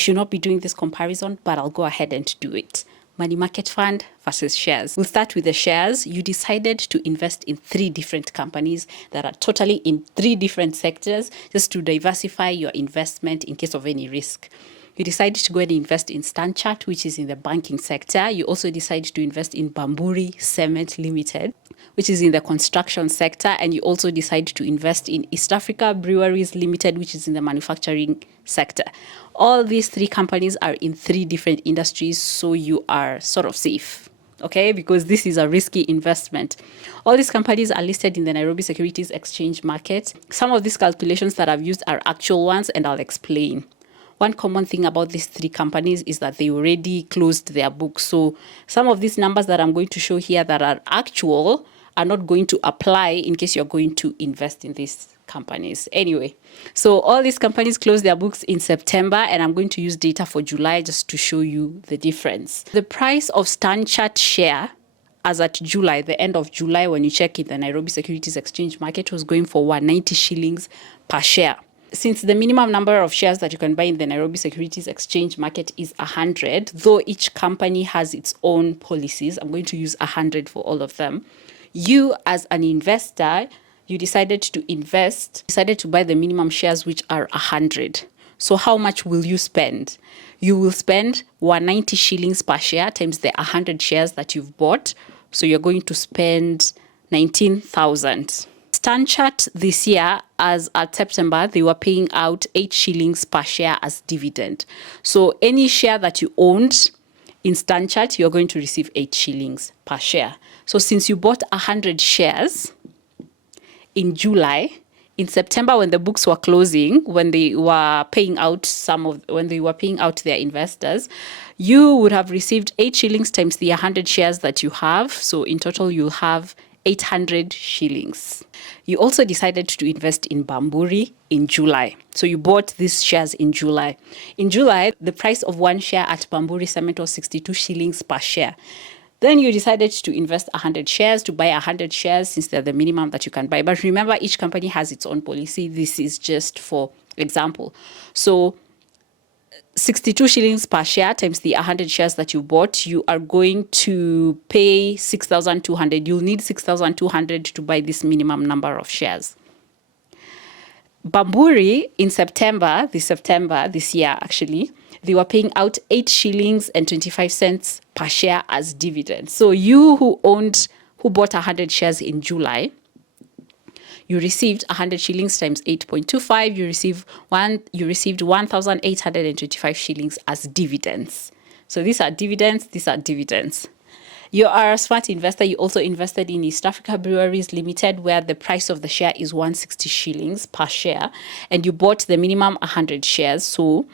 should not be doing this comparison, but I'll go ahead and do it. Money market fund versus shares. We'll start with the shares. You decided to invest in 3 different companies that are totally in 3 different sectors just to diversify your investment in case of any risk. You decided to go and invest in StanChart, which is in the banking sector. You also decided to invest in Bamburi Cement Limited, which is in the construction sector. And you also decided to invest in East Africa Breweries Limited, which is in the manufacturing sector. All these 3 companies are in 3 different industries, so you are sort of safe, okay? Because this is a risky investment. All these companies are listed in the Nairobi Securities Exchange market. Some of these calculations that I've used are actual ones, and I'll explain. One common thing about these 3 companies is that they already closed their books. So some of these numbers that I'm going to show here that are actual are not going to apply in case you're going to invest in these companies. Anyway, so all these companies closed their books in September, and I'm going to use data for July just to show you the difference. The price of StanChart share as at July, the end of July, when you check in the Nairobi Securities Exchange market, was going for 190 shillings per share. Since the minimum number of shares that you can buy in the Nairobi Securities Exchange market is 100, though each company has its own policies, I'm going to use 100 for all of them. You, as an investor, you decided to buy the minimum shares, which are 100. So how much will you spend? You will spend 190 shillings per share times the 100 shares that you've bought. So you're going to spend 19,000. StanChart this year, as at September, they were paying out 8 shillings per share as dividend. So any share that you owned in StanChart, you're going to receive 8 shillings per share. So since you bought 100 shares in July, in September when the books were closing, when they were paying out their investors, you would have received 8 shillings times the 100 shares that you have. So in total, you'll have 800 shillings. You also decided to invest in Bamburi in July. So you bought these shares in July. In July, the price of one share at Bamburi Cement was 62 shillings per share. Then you decided to invest 100 shares, to buy 100 shares since they're the minimum that you can buy. But remember, each company has its own policy. This is just for example. So 62 shillings per share times the 100 shares that you bought, you are going to pay 6,200. You'll need 6,200 to buy this minimum number of shares. Bamburi in September this year actually, they were paying out 8 shillings and 25 cents per share as dividends. So you who bought 100 shares in July, you received 100 shillings times 8.25. You received 1,825 shillings as dividends. So these are dividends. You are a smart investor. You also invested in East Africa Breweries Limited, where the price of the share is 160 shillings per share, and you bought the minimum 100 shares. So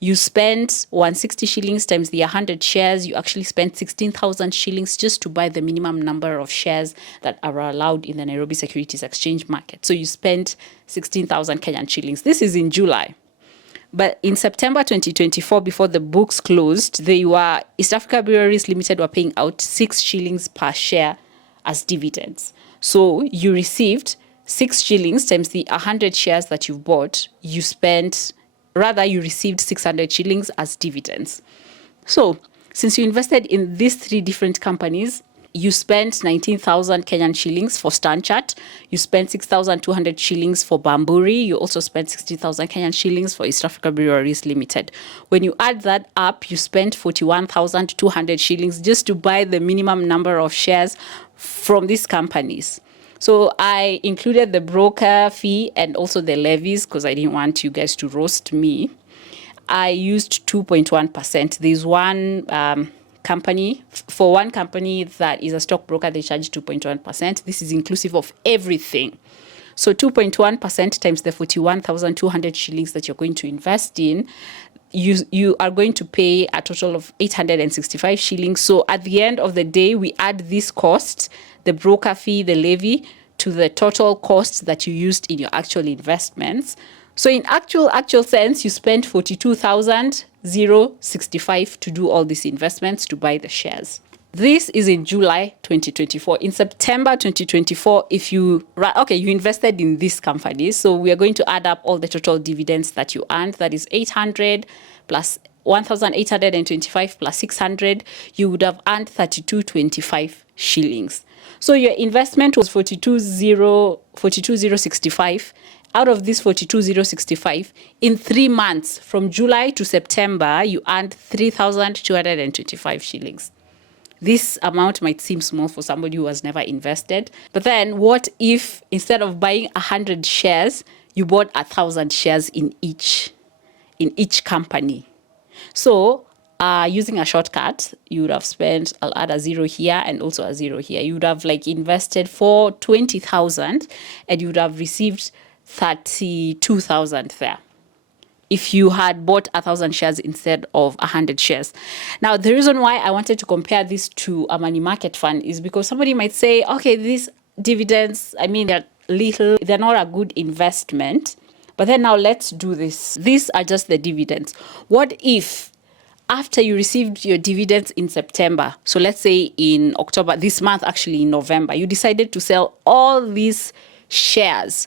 you spent 160 shillings times the 100 shares. You actually spent 16,000 shillings just to buy the minimum number of shares that are allowed in the Nairobi Securities Exchange market. So you spent 16,000 Kenyan shillings. This is in July. But in September 2024, before the books closed, East Africa Breweries Limited were paying out 6 shillings per share as dividends. So you received 6 shillings times the 100 shares that you've bought. You received 600 shillings as dividends. So since you invested in these 3 different companies, you spent 19,000 Kenyan shillings for StanChart. You spent 6,200 shillings for Bamburi. You also spent 60,000 Kenyan shillings for East Africa Breweries Limited. When you add that up, you spent 41,200 shillings just to buy the minimum number of shares from these companies. So I included the broker fee and also the levies because I didn't want you guys to roast me. I used 2.1%. There's one company that is a stockbroker, they charge 2.1%. This is inclusive of everything. So 2.1% times the 41,200 shillings that you're going to invest in, you are going to pay a total of 865 shillings. So at the end of the day, we add this cost, the broker fee, the levy, to the total cost that you used in your actual investments. So in actual sense, you spent 42,065 to do all these investments to buy the shares. This is in July 2024. In September 2024, you invested in this company. So we are going to add up all the total dividends that you earned. That is 800 plus 1,825 plus 600, you would have earned 32.25 shillings. So your investment was 42,065. Out of this 42,065, in 3 months, from July to September, you earned 3,225 shillings. This amount might seem small for somebody who has never invested. But then what if instead of buying 100 shares, you bought 1,000 shares in each company? So using a shortcut, you would have spent, I'll add a 0 here and also a 0 here. You would have like invested for 20,000 and you would have received 32,000 there if you had bought 1,000 shares instead of 100 shares. Now, the reason why I wanted to compare this to a money market fund is because somebody might say, okay, these dividends, I mean, they're little, they're not a good investment. But then now let's do this. These are just the dividends. What if after you received your dividends in September, so let's say in October, this month, actually in November, you decided to sell all these shares?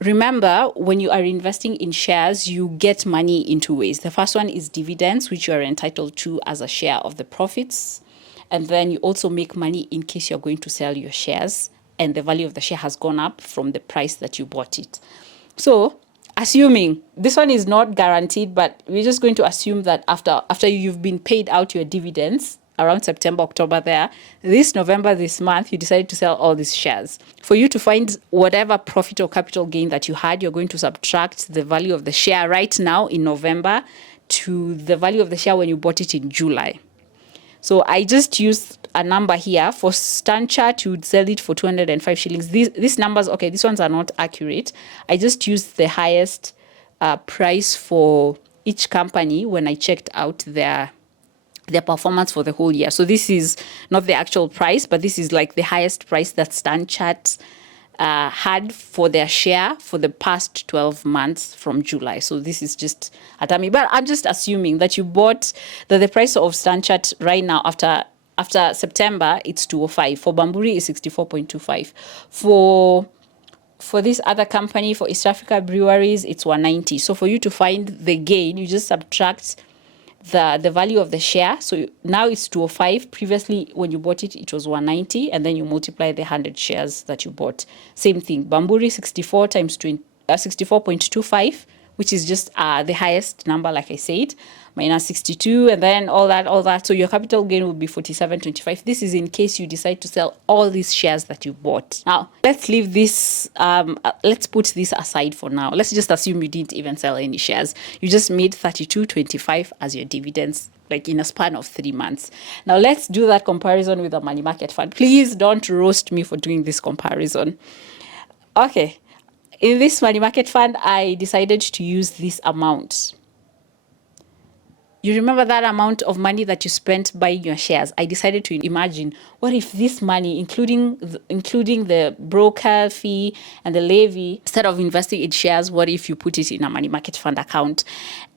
Remember, when you are investing in shares, you get money in 2 ways. The first one is dividends, which you are entitled to as a share of the profits. And then you also make money in case you're going to sell your shares and the value of the share has gone up from the price that you bought it. So, assuming, this one is not guaranteed, but we're just going to assume that after you've been paid out your dividends, around September, October there, this November, this month, you decided to sell all these shares. For you to find whatever profit or capital gain that you had, you're going to subtract the value of the share right now in November to the value of the share when you bought it in July. So I just used a number here. For StanChart, you would sell it for 205 shillings. These numbers, okay, these ones are not accurate. I just used the highest price for each company when I checked out their performance for the whole year. So this is not the actual price, but this is like the highest price that StanChart had for their share for the past 12 months from July. So this is just a dummy. But I'm just assuming that you bought the price of StanChart right now after September, it's 205. For Bamburi, it's 64.25. For this other company, for East Africa Breweries, it's 190. So for you to find the gain, you just subtract the value of the share. So now it's 205. Previously, when you bought it, it was 190, and then you multiply the 100 shares that you bought. Same thing. Bamburi 64 times 64.25, which is just the highest number, like I said, minus 62, and then all that. So your capital gain will be 47.25. This is in case you decide to sell all these shares that you bought. Now, let's leave this, let's put this aside for now. Let's just assume you didn't even sell any shares. You just made 32.25 as your dividends, like in a span of 3 months. Now, let's do that comparison with a money market fund. Please don't roast me for doing this comparison. Okay. In this money market fund, I decided to use this amount. You remember that amount of money that you spent buying your shares? I decided to imagine, what if this money, including the broker fee and the levy, instead of investing in shares, what if you put it in a money market fund account?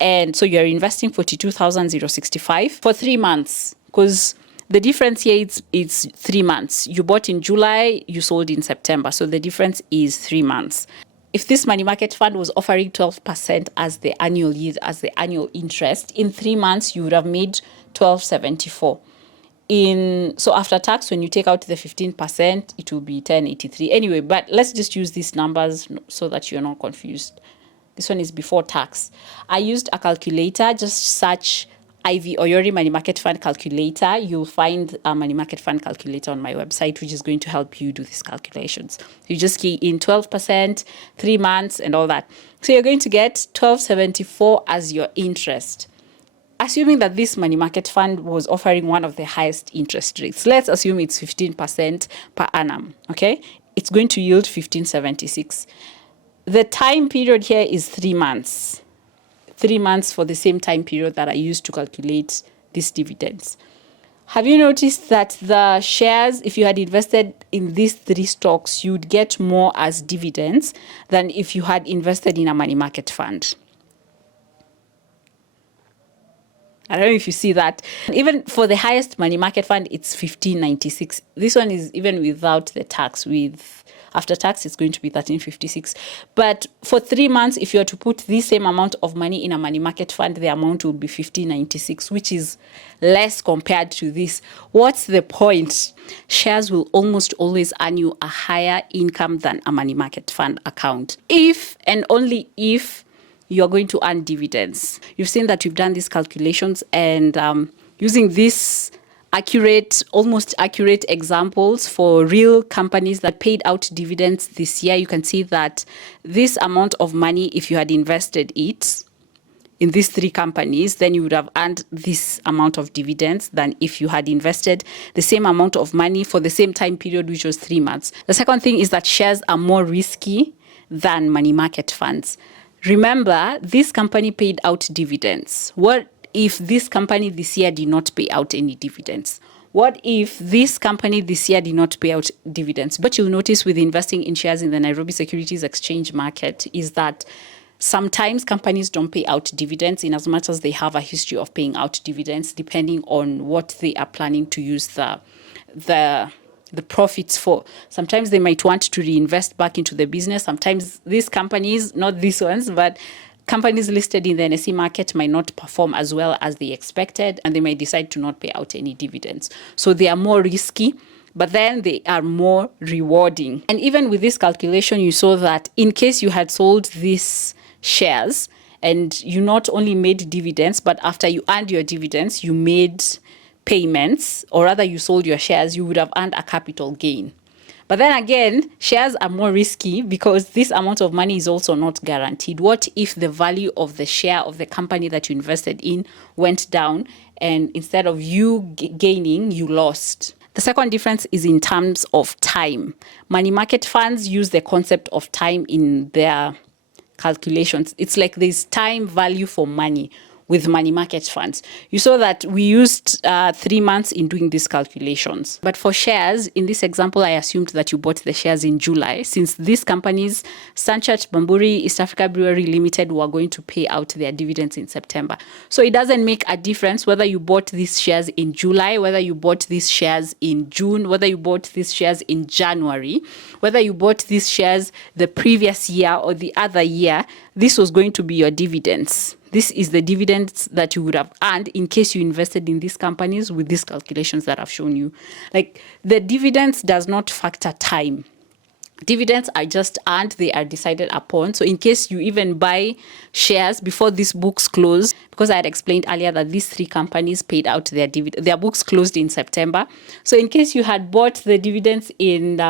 And so you're investing 42,065 for 3 months, because the difference here it's 3 months. You bought in July, you sold in September. So the difference is 3 months. If this money market fund was offering 12% as the annual yield, as the annual interest, in 3 months, you would have made 1274. So after tax, when you take out the 15%, it will be 1083. Anyway, but let's just use these numbers so that you're not confused. This one is before tax. I used a calculator. Just search Ivy Oyori Money Market Fund Calculator. You'll find a Money Market Fund Calculator on my website, which is going to help you do these calculations. You just key in 12%, 3 months, and all that. So you're going to get 1274 as your interest. Assuming that this money market fund was offering one of the highest interest rates, let's assume it's 15% per annum, okay? It's going to yield 1576. The time period here is 3 months. 3 months for the same time period that I used to calculate these dividends. Have you noticed that the shares, if you had invested in these 3 stocks, you'd get more as dividends than if you had invested in a money market fund? I don't know if you see that. Even for the highest money market fund, it's 1596. This one is even without the tax, with After tax, it's going to be 1356. But for 3 months, if you are to put the same amount of money in a money market fund, the amount will be 1596, which is less compared to this. What's the point? Shares will almost always earn you a higher income than a money market fund account, if and only if you're going to earn dividends. You've seen that we've done these calculations, and using this almost accurate examples for real companies that paid out dividends this year, you can see that this amount of money, if you had invested it in these 3 companies, then you would have earned this amount of dividends than if you had invested the same amount of money for the same time period, which was 3 months. The second thing is that shares are more risky than money market funds. Remember, this company paid out dividends. What if this company this year did not pay out any dividends? What if this company this year did not pay out dividends? But you'll notice with investing in shares in the Nairobi Securities Exchange market is that sometimes companies don't pay out dividends in as much as they have a history of paying out dividends, depending on what they are planning to use the profits for. Sometimes they might want to reinvest back into the business. Sometimes these companies, not these ones, but companies listed in the NSE market might not perform as well as they expected, and they might decide to not pay out any dividends. So they are more risky, but then they are more rewarding. And even with this calculation, you saw that in case you had sold these shares and you not only made dividends, but after you earned your dividends, you made payments, or rather you sold your shares, you would have earned a capital gain. But then again, shares are more risky because this amount of money is also not guaranteed. What if the value of the share of the company that you invested in went down, and instead of you gaining, you lost? The second difference is in terms of time. Money market funds use the concept of time in their calculations. It's like there's time value for money with money market funds. You saw that we used 3 months in doing these calculations. But for shares, in this example, I assumed that you bought the shares in July, since these companies, Sunchurch, Bamburi, East Africa Brewery Limited, were going to pay out their dividends in September. So it doesn't make a difference whether you bought these shares in July, whether you bought these shares in June, whether you bought these shares in January, whether you bought these shares the previous year or the other year. This was going to be your dividends. This is the dividends that you would have earned in case you invested in these companies with these calculations that I've shown you. Like, the dividends does not factor time. Dividends are just earned, they are decided upon. So in case you even buy shares before these books close, because I had explained earlier that these 3 companies paid out their books closed in September. So in case you had bought the dividends in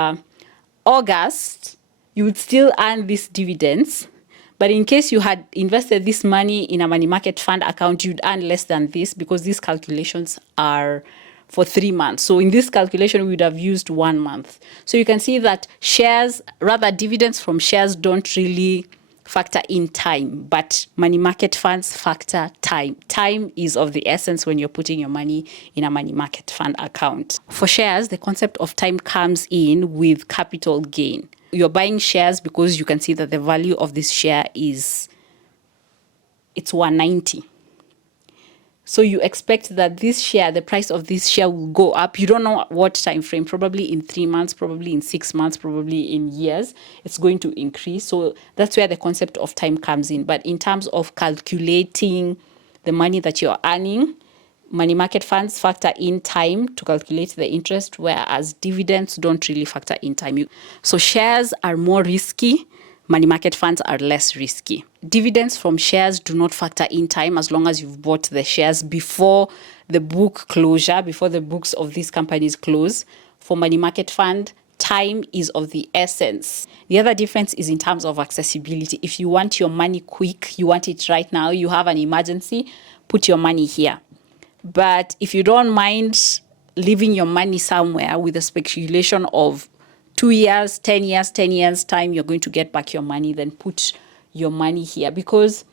August, you would still earn these dividends. But in case you had invested this money in a money market fund account, you'd earn less than this, because these calculations are for 3 months. So in this calculation, we would have used 1 month. So you can see that dividends from shares don't really factor in time, but money market funds factor time. Time is of the essence when you're putting your money in a money market fund account. For shares, the concept of time comes in with capital gain. You're buying shares because you can see that the value of this share it's 190. So you expect that this share, the price of this share will go up. You don't know what time frame, probably in 3 months, probably in 6 months, probably in years, it's going to increase. So that's where the concept of time comes in. But in terms of calculating the money that you're earning, money market funds factor in time to calculate the interest, whereas dividends don't really factor in time. So shares are more risky. Money market funds are less risky. Dividends from shares do not factor in time as long as you've bought the shares before the book closure, before the books of these companies close. For money market fund, time is of the essence. The other difference is in terms of accessibility. If you want your money quick, you want it right now, you have an emergency, put your money here. But if you don't mind leaving your money somewhere with a speculation of 2 years, 10 years, 10 years time, you're going to get back your money, then put your money here. Because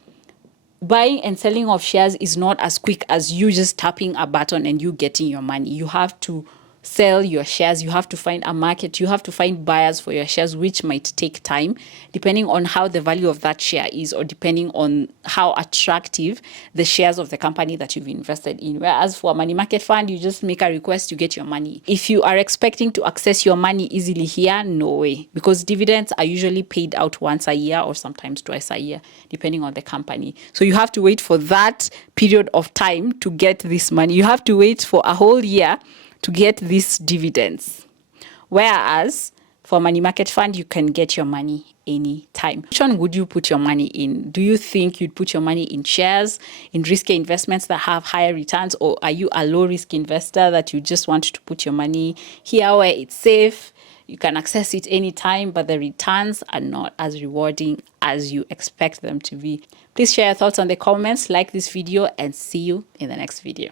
buying and selling of shares is not as quick as you just tapping a button and you getting your money. You have to sell your shares, you have to find a market, you have to find buyers for your shares, which might take time depending on how the value of that share is, or depending on how attractive the shares of the company that you've invested in. Whereas for a money market fund, you just make a request to get your money. If you are expecting to access your money easily here, no way, because dividends are usually paid out once a year or sometimes twice a year, depending on the company. So you have to wait for that period of time to get this money. You have to wait for a whole year to get these dividends. Whereas for money market fund, you can get your money anytime. Which one would you put your money in? Do you think you'd put your money in shares, in risky investments that have higher returns, or are you a low risk investor that you just want to put your money here where it's safe, you can access it anytime, but the returns are not as rewarding as you expect them to be? Please share your thoughts on the comments, like this video, and see you in the next video.